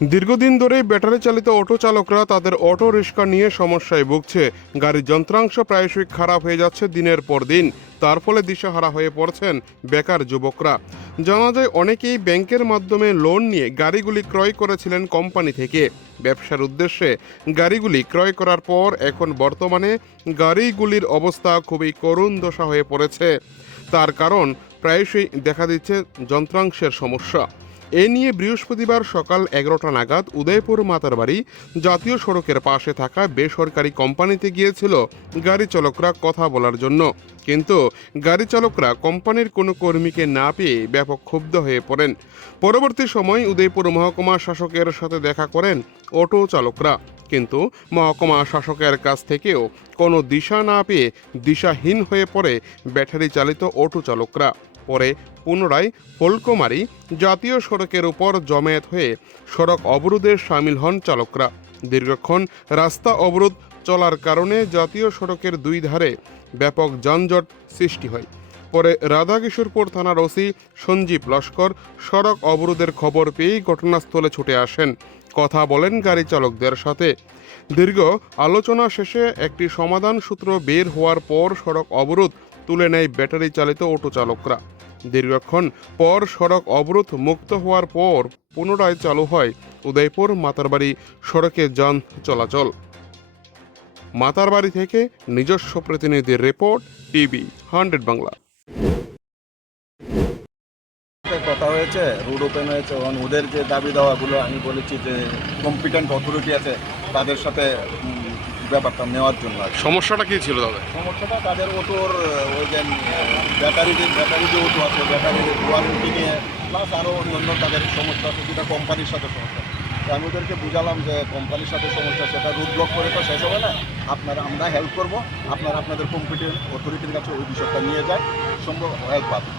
দীর্ঘদিন ধরেই ব্যাটারি চালিত অটো চালকরা তাদের অটো রিক্সা নিয়ে সমস্যায় ভুগছে। গাড়ির যন্ত্রাংশ প্রায়শই খারাপ হয়ে যাচ্ছে দিনের পর দিন। তার ফলে দিশাহারা হয়ে পড়ছেন বেকার যুবকরা। জানা যায় অনেকেই ব্যাংকের মাধ্যমে লোন নিয়ে গাড়িগুলি ক্রয় করেছিলেন কোম্পানি থেকে। ব্যবসার উদ্দেশ্যে গাড়িগুলি ক্রয় করার পর এখন বর্তমানে গাড়িগুলির অবস্থা খুবই করুণ দশা হয়ে পড়েছে। তার কারণ প্রায়শই দেখা দিচ্ছে যন্ত্রাংশের সমস্যা। এ নিয়ে বৃহস্পতিবার সকাল 11টা নাগাদ উদয়পুর মাতারবাড়ি জাতীয় সড়কের পাশে থাকা বেসরকারি কোম্পানিতে গিয়েছিল গাড়ি চালকরা কথা বলার জন্য। কিন্তু গাড়ি চালকরা কোম্পানির কোনো কর্মীকে না পেয়ে ব্যাপক ক্ষুব্ধ হয়ে পড়েন। পরবর্তী সময় উদয়পুর মহকুমা শাসকের সাথে দেখা করেন অটো চালকরা, কিন্তু মহকুমা শাসকের কাছ থেকেও কোনো দিশা না পেয়ে দিশাহীন হয়ে পড়ে ব্যাটারি চালিত অটো চালকরা। পরে পুনরায় ফলকমারি জাতীয় সড়কের উপর জমায়েত হয়ে সড়ক অবরোধে সামিল হন চালকরা। দীর্ঘক্ষণ রাস্তা অবরোধ চলার কারণে জাতীয় সড়কের দুই ধারে ব্যাপক যানজট সৃষ্টি হয়। পরে রাধাকিশোরপুর থানার ওসি সঞ্জীব লস্কর সড়ক অবরোধের খবর পেয়েই ঘটনাস্থলে ছুটে আসেন, কথা বলেন গাড়ি চালকদের সাথে। দীর্ঘ আলোচনা শেষে একটি সমাধান সূত্র বের হওয়ার পর সড়ক অবরোধ তুলে নেয় ব্যাটারি চালিত অটো চালকরা। দীর্ঘক্ষণ পর সড়ক অবরোধ মুক্ত হওয়ার পর পুনরায় চালু হয় উদয়পুর মাতারবাড়ি সড়কে যান চলাচল। মাতারবাড়ি থেকে নিজস্ব প্রতিনিধির রিপোর্ট, টিভি 100 বাংলা। কথা হয়েছে, রোড ওপেন হয়েছে, এবং ওদের যে দাবি দাওয়াগুলো আমি বলেছি যে কম্পিটেন্ট অথরিটি আছে তাদের সাথে ব্যাপারটা নেওয়ার জন্য। সমস্যাটা কি ছিল দাদা? সমস্যাটা তাদের অটোর ওই যে ব্যাটারি যে অটো আছে, ব্যাটারির ওয়ারেন্টি নিয়ে প্লাস আরও অন্যান্য তাদের সমস্যা আছে, যেটা কোম্পানির সাথে সমস্যা। তো আমি ওদেরকে বুঝালাম যে কোম্পানির সাথে সমস্যা, সেটা রুট ব্লক করে তো শেষ হবে না, আমরা হেল্প করবো, আপনারা আপনাদের কম্পিটেন্ট অথরিটির কাছে ওই বিষয়টা নিয়ে যায়, সম্ভব হেল্প পাবেন।